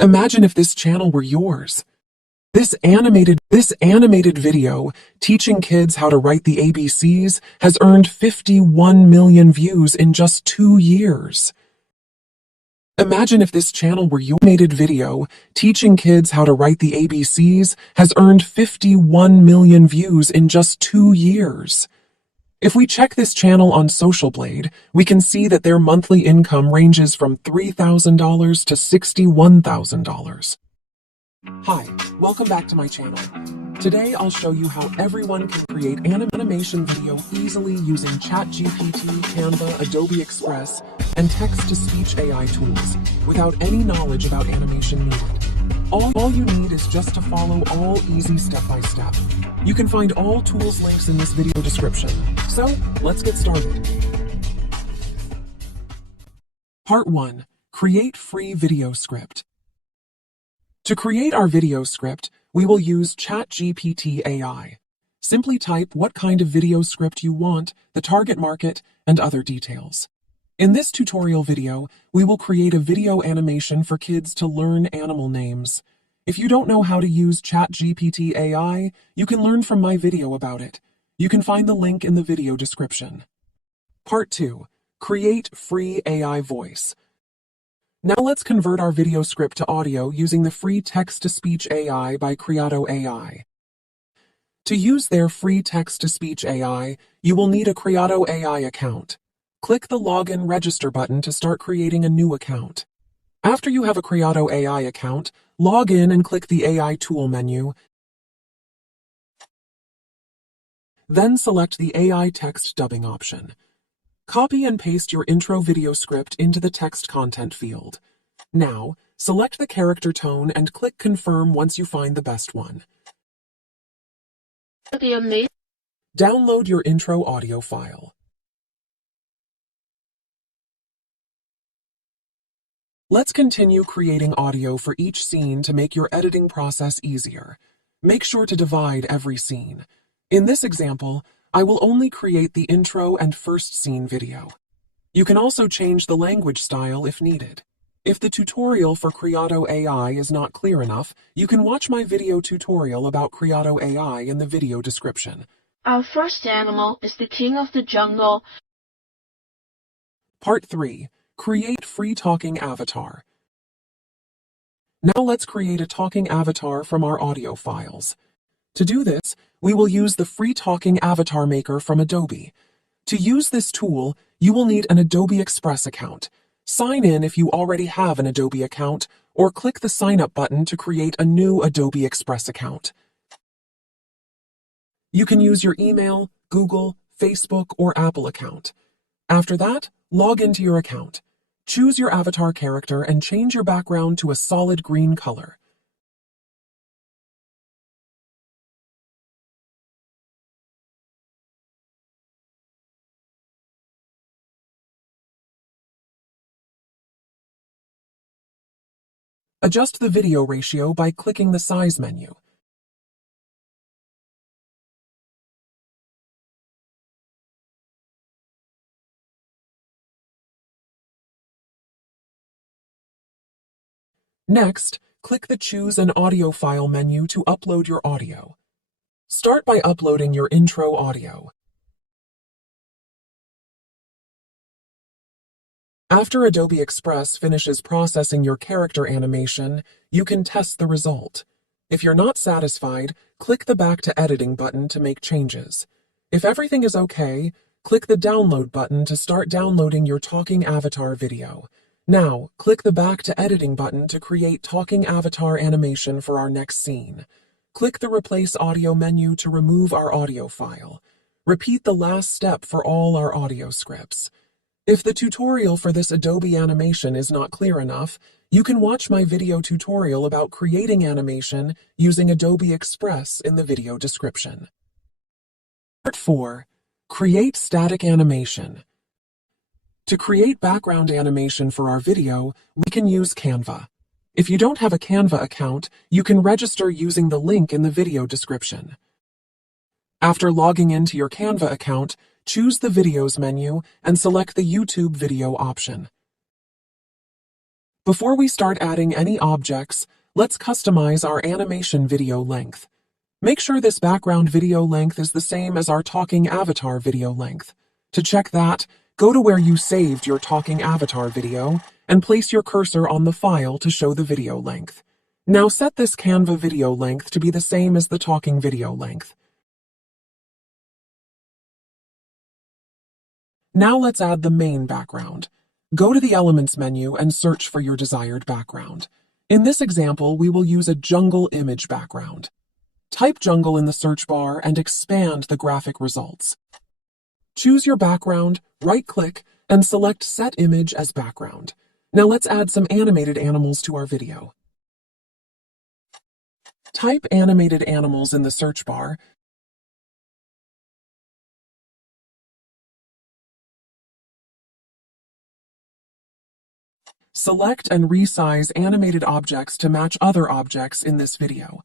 Imagine if this channel were yours. This animated video teaching kids how to write the ABCs has earned 51 million views in just 2 years. Imagine if this channel were your animated video teaching kids how to write the ABCs has earned 51 million views in just 2 years. If we check this channel on Social Blade, we can see that their monthly income ranges from $3,000 to $61,000. Hi, welcome back to my channel. Today I'll show you how everyone can create animation video easily using ChatGPT, Canva, Adobe Express, and text-to-speech AI tools without any knowledge about animation needed. All you need is just to follow all easy step-by-step. You can find all tools links in this video description. So, let's get started. Part 1. Create free video script. To create our video script, we will use ChatGPT AI. Simply type what kind of video script you want, the target market, and other details. In this tutorial video, we will create a video animation for kids to learn animal names. If you don't know how to use ChatGPT AI, you can learn from my video about it. You can find the link in the video description. Part 2. Create free AI voice. Now let's convert our video script to audio using the free text-to-speech AI by Kreado AI. To use their free text-to-speech AI, you will need a Kreado AI account. Click the Login Register button to start creating a new account. After you have a Kreado AI account, log in and click the AI Tool menu. Then select the AI Text Dubbing option. Copy and paste your intro video script into the text content field. Now, select the character tone and click Confirm once you find the best one. Download your intro audio file. Let's continue creating audio for each scene to make your editing process easier. Make sure to divide every scene. In this example, I will only create the intro and first scene video. You can also change the language style if needed. If the tutorial for Kreado AI is not clear enough, you can watch my video tutorial about Kreado AI in the video description. Our first animal is the king of the jungle. Part 3. Create free talking avatar. Now let's create a talking avatar from our audio files. To do this, we will use the free talking avatar maker from Adobe. To use this tool, you will need an Adobe Express account. Sign in if you already have an Adobe account, or click the Sign Up button to create a new Adobe Express account. You can use your email, Google, Facebook, or Apple account. After that, log into your account. Choose your avatar character and change your background to a solid green color. Adjust the video ratio by clicking the Size menu. Next, click the Choose an Audio File menu to upload your audio. Start by uploading your intro audio. After Adobe Express finishes processing your character animation, you can test the result. If you're not satisfied, click the Back to Editing button to make changes. If everything is okay, click the Download button to start downloading your talking avatar video. Now, click the Back to Editing button to create talking avatar animation for our next scene. Click the Replace Audio menu to remove our audio file. Repeat the last step for all our audio scripts. If the tutorial for this Adobe animation is not clear enough, you can watch my video tutorial about creating animation using Adobe Express in the video description. Part 4. Create static animation. To create background animation for our video, we can use Canva. If you don't have a Canva account, you can register using the link in the video description. After logging into your Canva account, choose the Videos menu and select the YouTube video option. Before we start adding any objects, let's customize our animation video length. Make sure this background video length is the same as our talking avatar video length. To check that, go to where you saved your talking avatar video and place your cursor on the file to show the video length. Now set this Canva video length to be the same as the talking video length. Now let's add the main background. Go to the Elements menu and search for your desired background. In this example, we will use a jungle image background. Type jungle in the search bar and expand the graphic results. Choose your background, right-click, and select Set Image as Background. Now let's add some animated animals to our video. Type animated animals in the search bar. Select and resize animated objects to match other objects in this video.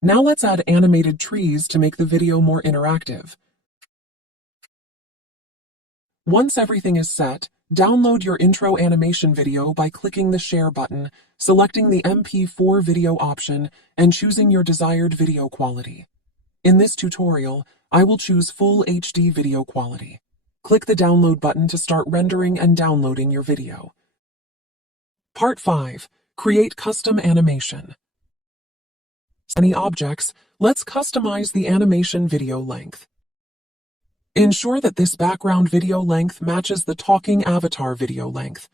Now let's add animated trees to make the video more interactive. Once everything is set, download your intro animation video by clicking the Share button, selecting the MP4 video option, and choosing your desired video quality. In this tutorial, I will choose Full HD video quality. Click the Download button to start rendering and downloading your video. Part 5. Create custom animation. Any objects, let's customize the animation video length. Ensure that this background video length matches the talking avatar video length.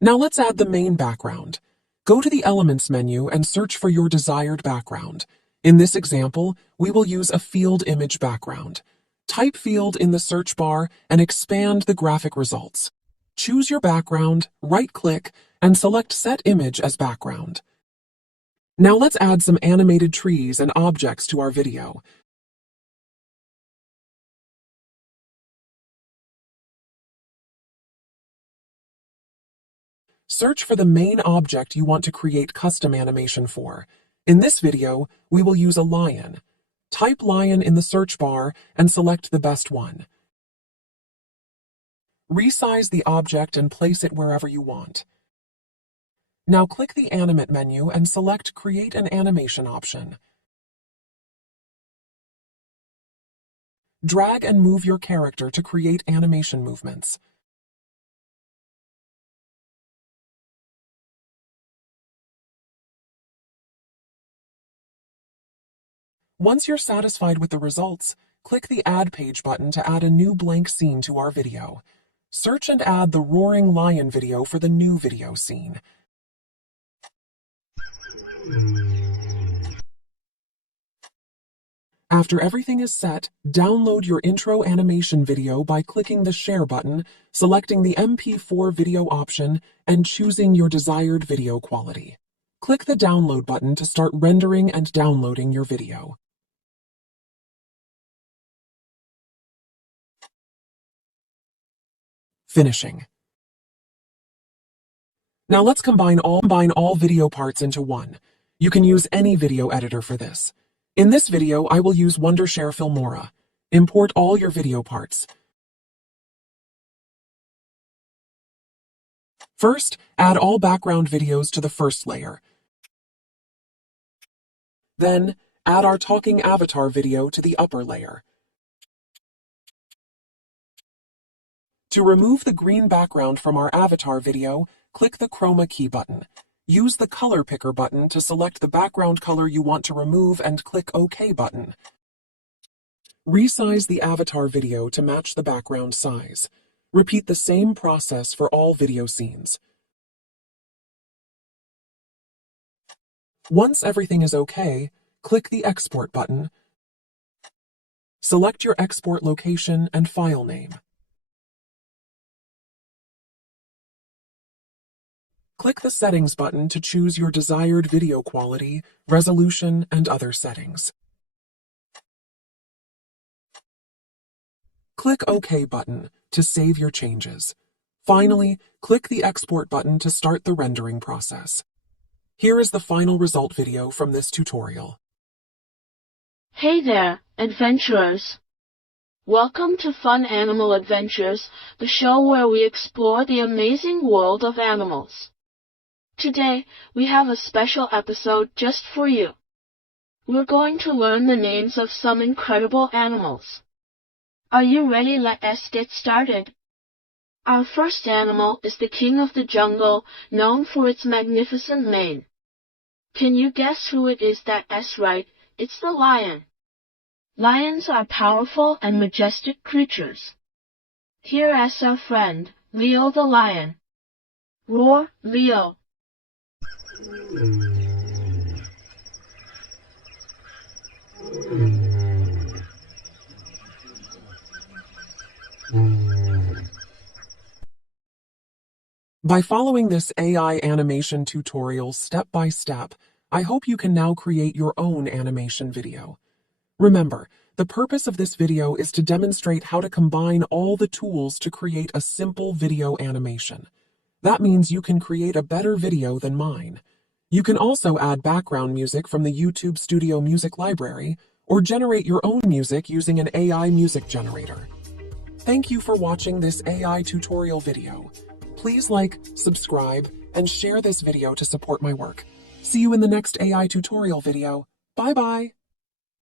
Now let's add the main background. Go to the Elements menu and search for your desired background. In this example, we will use a field image background. Type field in the search bar and expand the graphic results. Choose your background, right-click, and select Set Image as Background. Now let's add some animated trees and objects to our video. Search for the main object you want to create custom animation for. In this video, we will use a lion. Type lion in the search bar and select the best one. Resize the object and place it wherever you want. Now click the Animate menu and select Create an Animation option. Drag and move your character to create animation movements. Once you're satisfied with the results, click the Add Page button to add a new blank scene to our video. Search and add the Roaring Lion video for the new video scene. After everything is set, download your intro animation video by clicking the Share button, selecting the MP4 video option, and choosing your desired video quality. Click the Download button to start rendering and downloading your video. Finishing. Now let's combine all video parts into one. You can use any video editor for this. In this video, I will use Wondershare Filmora. Import all your video parts. First, add all background videos to the first layer. Then, add our talking avatar video to the upper layer. To remove the green background from our avatar video, click the Chroma key button. Use the Color Picker button to select the background color you want to remove and click OK button. Resize the avatar video to match the background size. Repeat the same process for all video scenes. Once everything is okay, click the Export button. Select your export location and file name. Click the Settings button to choose your desired video quality, resolution, and other settings. Click OK button to save your changes. Finally, click the Export button to start the rendering process. Here is the final result video from this tutorial. Hey there, adventurers! Welcome to Fun Animal Adventures, the show where we explore the amazing world of animals. Today, we have a special episode just for you. We're going to learn the names of some incredible animals. Are you ready? Let us get started. Our first animal is the king of the jungle, known for its magnificent mane. Can you guess who it is? That's right, it's the lion. Lions are powerful and majestic creatures. Here is our friend, Leo the lion. Roar, Leo. By following this AI animation tutorial step by step, I hope you can now create your own animation video. Remember, the purpose of this video is to demonstrate how to combine all the tools to create a simple video animation. That means you can create a better video than mine. You can also add background music from the YouTube Studio Music Library, or generate your own music using an AI music generator. Thank you for watching this AI tutorial video. Please like, subscribe, and share this video to support my work. See you in the next AI tutorial video. Bye-bye!